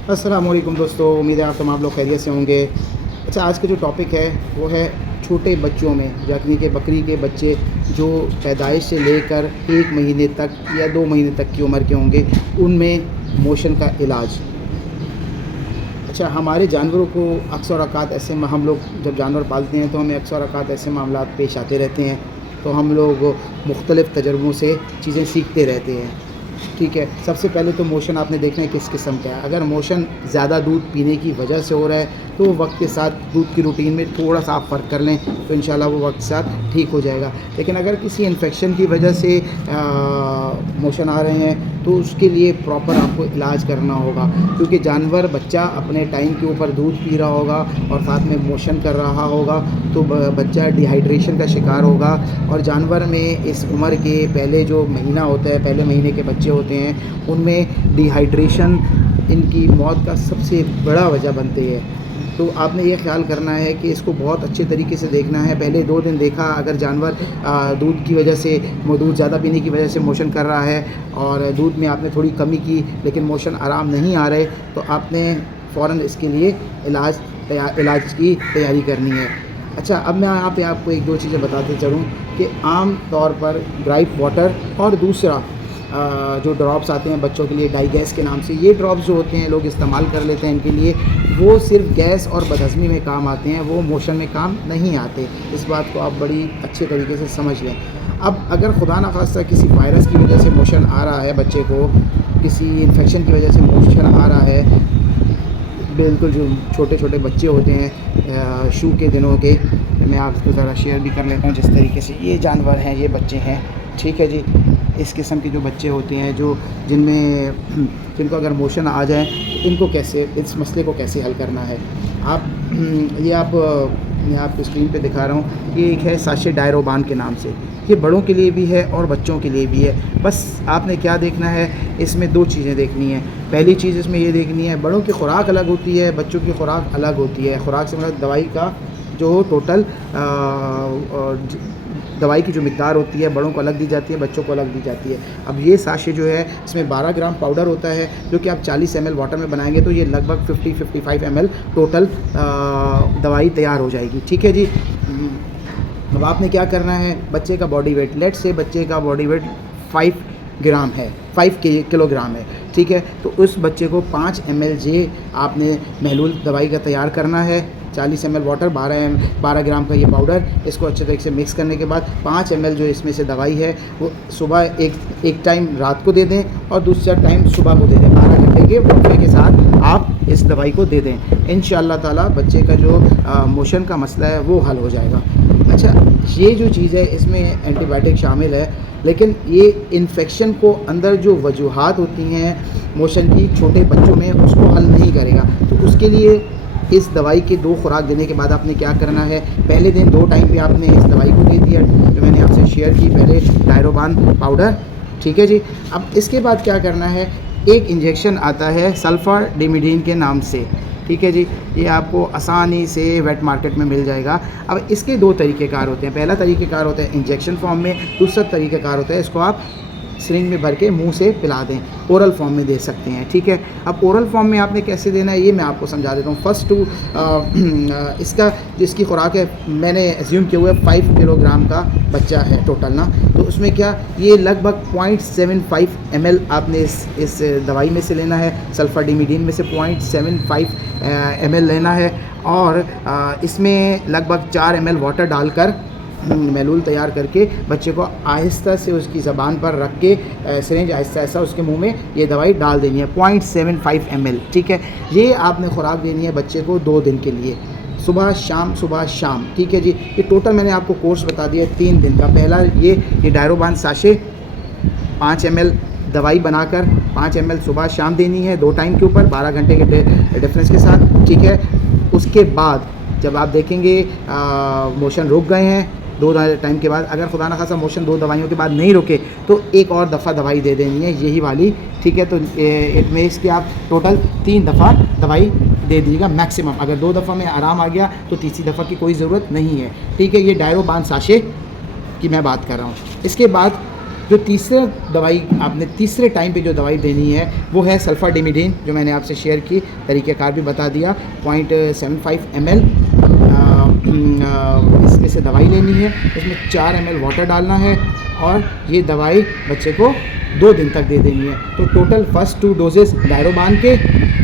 अस्सलाम वालेकुम दोस्तों, उम्मीद है आप तमाम लोग खैरियत से होंगे। अच्छा, आज का जो टॉपिक है वो है छोटे बच्चों में, यानी कि बकरी के बच्चे जो पैदाइश से लेकर 1 महीने तक या 2 महीने तक की उम्र के होंगे, उनमें मोशन का इलाज। अच्छा, हमारे जानवरों को अक्सर औक़ात ऐसे हम लोग जब जानवर पालते हैं तो हमें अक्सर औक़ात ऐसे मामलात पेश आते रहते हैं, तो हम लोग मुख्तलिफ़ तजुर्बों से चीज़ें सीखते रहते हैं। ठीक है, सबसे पहले तो मोशन आपने देखना है किस किस्म का है। अगर मोशन ज़्यादा दूध पीने की वजह से हो रहा है तो वक्त के साथ दूध की रूटीन में थोड़ा सा आप फ़र्क कर लें तो इंशाल्लाह वो वक्त के साथ ठीक हो जाएगा। लेकिन अगर किसी इन्फेक्शन की वजह से मोशन आ रहे हैं तो उसके लिए प्रॉपर आपको इलाज करना होगा, क्योंकि जानवर बच्चा अपने टाइम के ऊपर दूध पी रहा होगा और साथ में मोशन कर रहा होगा तो बच्चा डिहाइड्रेशन का शिकार होगा। और जानवर में इस उम्र के पहले जो महीना होता है, पहले महीने के बच्चे होते हैं, उनमें डिहाइड्रेशन इनकी मौत का सबसे बड़ा वजह बनती है। तो आपने ये ख़्याल करना है कि इसको बहुत अच्छे तरीके से देखना है। पहले 2 दिन देखा, अगर जानवर दूध की वजह से दूध ज़्यादा पीने की वजह से मोशन कर रहा है और दूध में आपने थोड़ी कमी की लेकिन मोशन आराम नहीं आ रहे, तो आपने फ़ौरन इसके लिए इलाज की तैयारी करनी है। अच्छा, अब मैं यहाँ पे आपको 1-2 चीज़ें बताते चलूँ कि आम तौर पर ग्राइप वाटर और दूसरा जो ड्रॉप्स आते हैं बच्चों के लिए डाइगैस के नाम से, ये ड्रॉप्स जो होते हैं लोग इस्तेमाल कर लेते हैं इनके लिए, वो सिर्फ गैस और बदहज़मी में काम आते हैं, वो मोशन में काम नहीं आते। इस बात को आप बड़ी अच्छे तरीके से समझ लें। अब अगर खुदा न खास्ता किसी वायरस की वजह से मोशन आ रहा है बच्चे को, किसी इन्फेक्शन की वजह से मोशन आ रहा है, बिल्कुल जो छोटे-छोटे बच्चे होते हैं शू के दिनों के, मैं आपको ज़रा शेयर भी कर लेता हूँ जिस तरीके से ये जानवर हैं, ये बच्चे हैं, ठीक है जी। इस किस्म के जो बच्चे होते हैं जो जिनको अगर मोशन आ जाए तो इनको कैसे, इस मसले को कैसे हल करना है। मैं आपको स्क्रीन पे दिखा रहा हूँ, ये एक है साशे डायरोबान के नाम से। ये बड़ों के लिए भी है और बच्चों के लिए भी है। बस आपने क्या देखना है, इसमें 2 चीज़ें देखनी है। पहली चीज़ इसमें ये देखनी है, बड़ों की खुराक अलग होती है, बच्चों की खुराक अलग होती है। खुराक से मतलब दवाई का जो टोटल दवाई की जो मिक़दार होती है, बड़ों को अलग दी जाती है, बच्चों को अलग दी जाती है। अब ये साशे जो है इसमें 12 ग्राम पाउडर होता है, जो कि आप 40 ml वाटर में बनाएंगे तो ये लगभग 50-55 ml टोटल दवाई तैयार हो जाएगी। ठीक है जी। अब आपने क्या करना है, बच्चे का बॉडी वेट, लेट से बच्चे का बॉडी वेट 5 ग्राम है, 5 किलोग्राम है, ठीक है। तो उस बच्चे को 5 ml आपने महलूल दवाई का तैयार करना है। 40 ml वाटर, 12 ग्राम का ये पाउडर, इसको अच्छे तरीके से मिक्स करने के बाद 5 ml जो इसमें से दवाई है वो सुबह एक टाइम रात को दे दें और दूसरा टाइम सुबह को दे दें। 12 घंटे के वक्फे के साथ आप इस दवाई को दे दें। इंशाअल्लाह ताला बच्चे का जो मोशन का मसला है वो हल हो जाएगा। अच्छा, ये जो चीज़ है इसमें एंटीबायोटिक शामिल है, लेकिन ये इन्फेक्शन को अंदर जो वजूहात होती हैं मोशन की छोटे बच्चों में, उसको हल नहीं करेगा। तो उसके लिए इस दवाई की 2 खुराक देने के बाद आपने क्या करना है, पहले दिन 2 टाइम पे आपने इस दवाई को दे दिया जो मैंने आपसे शेयर की पहले, डायरोबान पाउडर, ठीक है जी। अब इसके बाद क्या करना है, एक इंजेक्शन आता है सल्फाडिमिडीन के नाम से, ठीक है जी। ये आपको आसानी से वेट मार्केट में मिल जाएगा। अब इसके 2 तरीक़ेकार होते हैं। पहला तरीक़ेकार होता है इंजेक्शन फॉर्म में, दूसरा तरीक़ेकार होता है इसको आप सिरिंज में भर के मुंह से पिला दें, ओरल फॉर्म में दे सकते हैं, ठीक है। अब ओरल फॉर्म में आपने कैसे देना है ये मैं आपको समझा देता हूँ। फर्स्ट इसका जिसकी खुराक है मैंने एज्यूम किया हुआ है 5 किलोग्राम का बच्चा है टोटल ना, तो उसमें क्या ये लगभग 0.75 ml आपने इस दवाई में से लेना है, सल्फाडिमिडीन में से 0.75 ml लेना है और इसमें लगभग 4 ml वाटर डालकर महलूल तैयार करके बच्चे को आहिस्ता से उसकी ज़बान पर रख के सिरिंज आहिस्ता उसके मुंह में ये दवाई डाल देनी है, 0.75 ml, ठीक है। ये आपने खुराक देनी है बच्चे को 2 दिन के लिए, सुबह शाम, ठीक है जी। ये टोटल मैंने आपको कोर्स बता दिया 3 दिन का। पहला ये डायरोबान साशे 5 ml दवाई बनाकर 5 ml सुबह शाम देनी है 2 टाइम के ऊपर 12 घंटे के डिफरेंस के साथ, ठीक है। उसके बाद जब आप देखेंगे मोशन रुक गए हैं 2 टाइम के बाद, अगर खुदा न खासा मोशन 2 दवाइयों के बाद नहीं रुके तो एक और दफ़ा दवाई दे देनी है, यही वाली, ठीक है। तो इसमें इसके आप टोटल 3 दफ़ा दवाई दे दीजिएगा मैक्सिमम। अगर 2 दफ़ा में आराम आ गया तो तीसरी दफ़ा की कोई ज़रूरत नहीं है, ठीक है। ये डायरोबान साशे की मैं बात कर रहा हूँ। इसके बाद जो तीसरे टाइम पे जो दवाई देनी है वो है सल्फाडिमिडीन, जो मैंने आपसे शेयर की, तरीक़ेकार भी बता दिया। 0.75 ml इसमें से दवाई लेनी है, इसमें 4 ml वाटर डालना है और ये दवाई बच्चे को 2 दिन तक दे देनी है। तो टोटल फर्स्ट 2 डोजेज़ डायरोबान के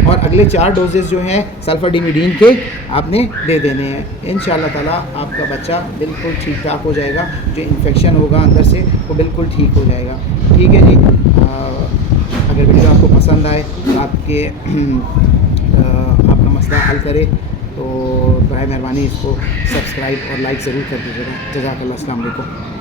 और अगले 4 डोजेज़ जो हैं सल्फाडिमिडीन के आपने दे देने हैं। इंशाअल्लाह ताला आपका बच्चा बिल्कुल ठीक ठाक हो जाएगा, जो इन्फेक्शन होगा अंदर से वो बिल्कुल ठीक हो जाएगा। ठीक है जी। अगर वीडियो आपको पसंद आए तो आपका मसला हल करे तो बराए मेहरबानी इसको सब्सक्राइब और लाइक ज़रूर कर दीजिएगा। जज़ाकल्लाह, अस्सलाम वालेकुम।